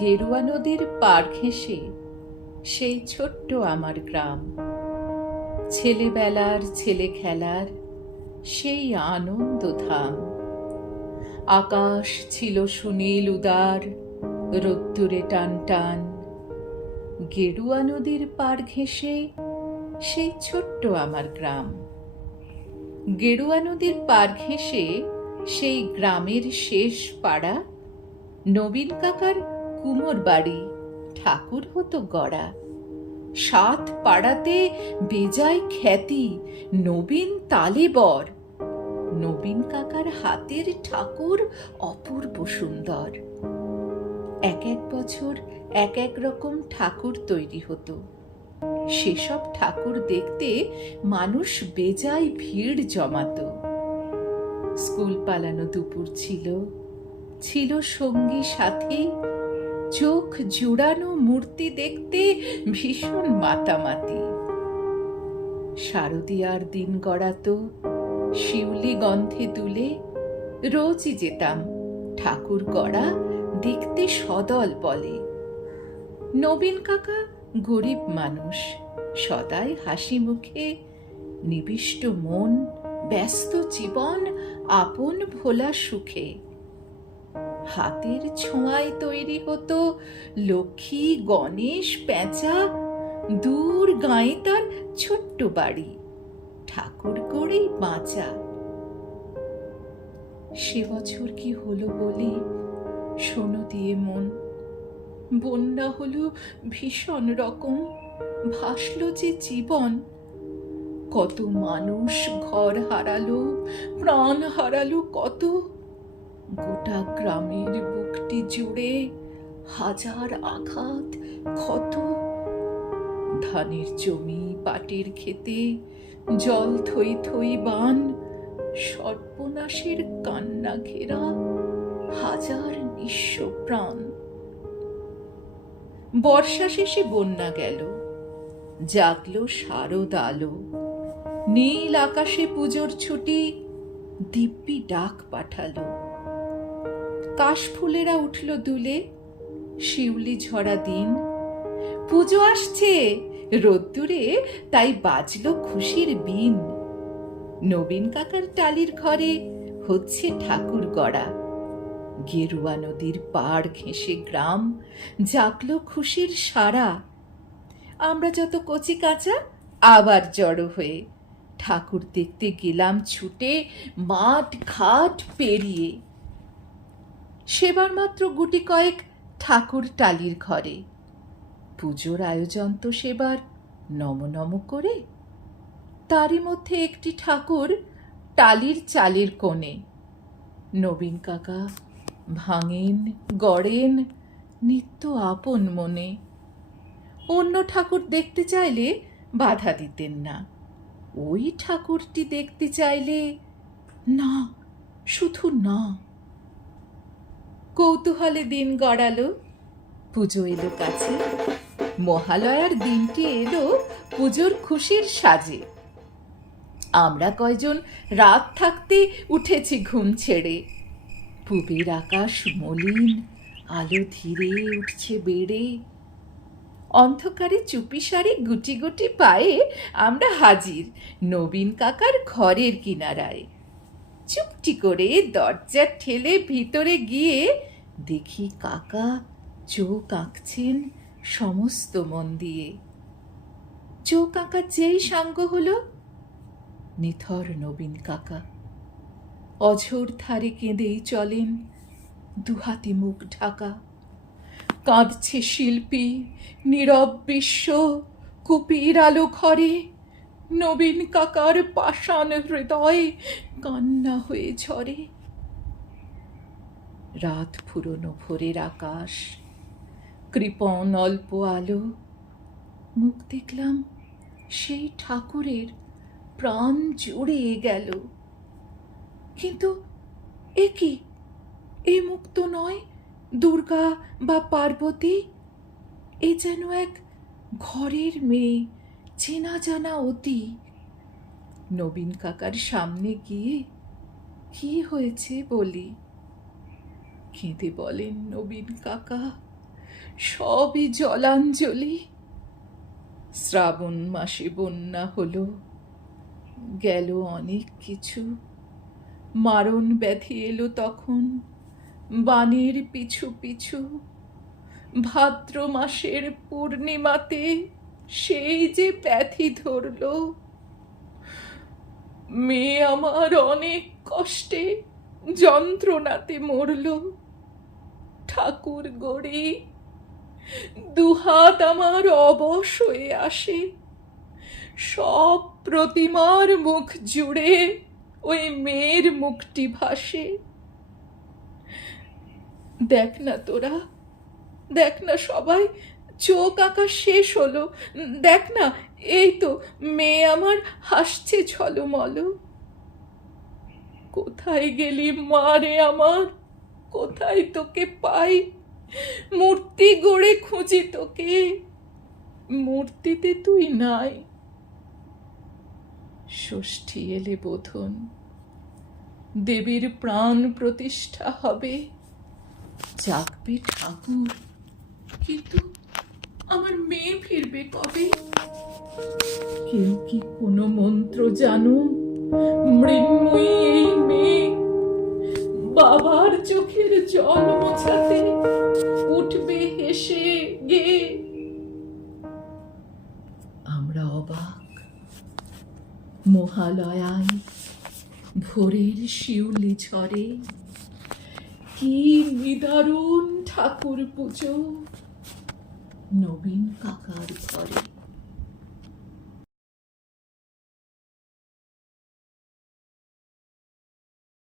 গেরুয়া নদীর পাড় ঘেঁষে সেই ছোট্ট আমার গ্রাম। ছেলেবেলার ছেলে খেলার সেই আনন্দধাম। আকাশ ছিল সুনীল উদার, রোদ্দুরে টান টান। গেরুয়া নদীর পাড় ঘেঁষে সেই ছোট্ট আমার গ্রাম। গেরুয়া নদীর পাড় ঘেঁষে সেই গ্রামের শেষ পাড়া নবীন কাকার কুমোর বাড়ি ঠাকুর হতো গড়া। 7 পাড়াতে বেজায় খ্যাতি নবীন তালেবর। নবীন কাকার হাতের ঠাকুর অপূর্ব সুন্দর। এক এক বছর এক এক রকম ঠাকুর তৈরি হতো। সেসব ঠাকুর দেখতে মানুষ বেজায় ভিড় জমাতো। স্কুল পালানো দুপুর ছিল, ছিল সঙ্গী সাথী। চোখ জুড়ানো মূর্তি দেখতে ভীষণ মাতামাতি। শারদীয়ার দিন গড়াতো শিউলি গন্ধে দুলে। রোজই যেতাম ঠাকুর গড়া দেখতে সদল বলে। নবীন কাকা গরিব মানুষ, সদাই হাসি মুখে, নিবিষ্ট মন, ব্যস্ত জীবন, আপন ভোলা সুখে। হাতের ছোঁয়ায় তৈরি হতো লক্ষ্মী, গণেশ, পেঁচা। দূর গাঁয়ে তার ছোট্ট বাড়ি, ঠাকুর করেই বাঁচা। সে বছর কি হলো বলি শোনো দিয়ে মন। বন্যা হলো ভীষণ রকম, ভাসলো যে জীবন। কত মানুষ ঘর হারালো, প্রাণ হারালো কত। গোটা গ্রামের বুকটি জুড়ে হাজার আঘাত ক্ষত। ধানের জমি, পাটের ক্ষেতে জল থই থই বান। সর্বনাশের কান্না ঘেরা হাজার নিঃস্ব প্রাণ। বর্ষা শেষে বন্যা গেল, জাগলো শারদ আলো। নীল আকাশে পুজোর ছুটি, দিব্যি ডাক পাঠালো। কাশফুলেরা উঠল দুলে, শিউলি ঝরা দিন। পুজো আসছে রোদ্দুরে, তাই বাজলো খুশির বিন। নবীন কাকার টালির ঘরে হচ্ছে ঠাকুর গড়া। গেরুয়া নদীর পাড় ঘেঁষে গ্রাম জাগলো খুশির সারা। আমরা যত কচি কাঁচা আবার জড়ো হয়ে ঠাকুর দেখতে গেলাম ছুটে, মাঠ ঘাট পেরিয়ে। সেবার মাত্র গুটি কয়েক ঠাকুর টালির ঘরে। পুজোর আয়োজন তো সেবার নম নম করে। তারই মধ্যে একটি ঠাকুর টালির চালের কোণে। নবীন কাকা ভাঙেন, গড়েন নিত্য আপন মনে। অন্য ঠাকুর দেখতে চাইলে বাধা দিতেন না। ওই ঠাকুরটি দেখতে চাইলে না, শুধু না। কৌতূহলে দিন গড়ালো, পুজো এলো কাছে। মহালয়ার দিনটি এলো পুজোর খুশির সাজে। আমরা কয়জন রাত থাকতে উঠেছি ঘুম ছেড়ে। পূবের আকাশ মলিন, আলো ধীরে উঠছে বেড়ে। অন্ধকারে চুপিসারে গুটি গুটি পায়ে আমরা হাজির নবীন কাকার ঘরের কিনারায়। চুপটি করে দরজা ঠেলে ভিতরে গিয়ে দেখি কাকা চোখ আঁকছেন সমস্ত মন দিয়ে। চোখ আঁকা যেই সাঙ্গ হলো, নিথর নবীন কাকা অঝোর ধারে কেঁদেই চলেন, দুহাতে মুখ ঢাকা। কাঁদছে শিল্পী, নীরব বিশ্ব, কুপির আলো ঘরে। নবীন কাকার পাষাণ হৃদয় কান্না হয়ে ঝরে। রাত ফুরোনো ভোরের আকাশ, কৃপণ অল্প আলো। মুখ দেখলাম সেই ঠাকুরের, প্রাণ জুড়ে গেল। কিন্তু এ কি, এ মুখ তো নয় দুর্গা বা পার্বতী। এ যেন এক ঘরের মেয়ে, চেনা জানা অতি। নবীন কাকার সামনে গিয়ে কি হয়েছে বলি। কেঁদে বলেন নবীন কাকা, সবই জলাঞ্জলি। শ্রাবণ মাসে বন্যা হলো, গেল অনেক কিছু। মারণ ব্যাধি এলো তখন বাণীর পিছু পিছু। ভাদ্র মাসের পূর্ণিমাতে সেই যে ব্যাধি ধরল। মেয়ে আমার অনেক কষ্টে যন্ত্রণাতে মরল। ঠাকুর গড়ি দুহাত আমার অবশ হয়ে আসে। সব প্রতিমার মুখ জুড়ে ওই মেয়ের মুখটি ভাসে। দেখ না তোরা, দেখ না সবাই, চোখ আঁকা শেষ হলো। দেখ না, এই তো মেয়ে আমার হাসছে ঝলমল। কোথায় গেলি মা রে আমার, কোথায় তোকে পাই? মূর্তি গড়ে খুঁজি তোকে, মূর্তিতে তুই নাই। ষষ্ঠী এলে বোধন, দেবীর প্রাণ প্রতিষ্ঠা হবে। জাগবে ঠাকুর, কিন্তু আমার মেয়ে ফিরবে কবে? কেউ কি কোনো মন্ত্র জানো? মৃন্ময়ী এই মেয়ে বাবার চোখের জল মোছাতে উঠবে হেসে গে। আমরা অবাক। মহালয়ায় ভোরের শিউলি ঝরে, কি নিদারুণ ঠাকুর পুজো নবীন কাকার ঘরে।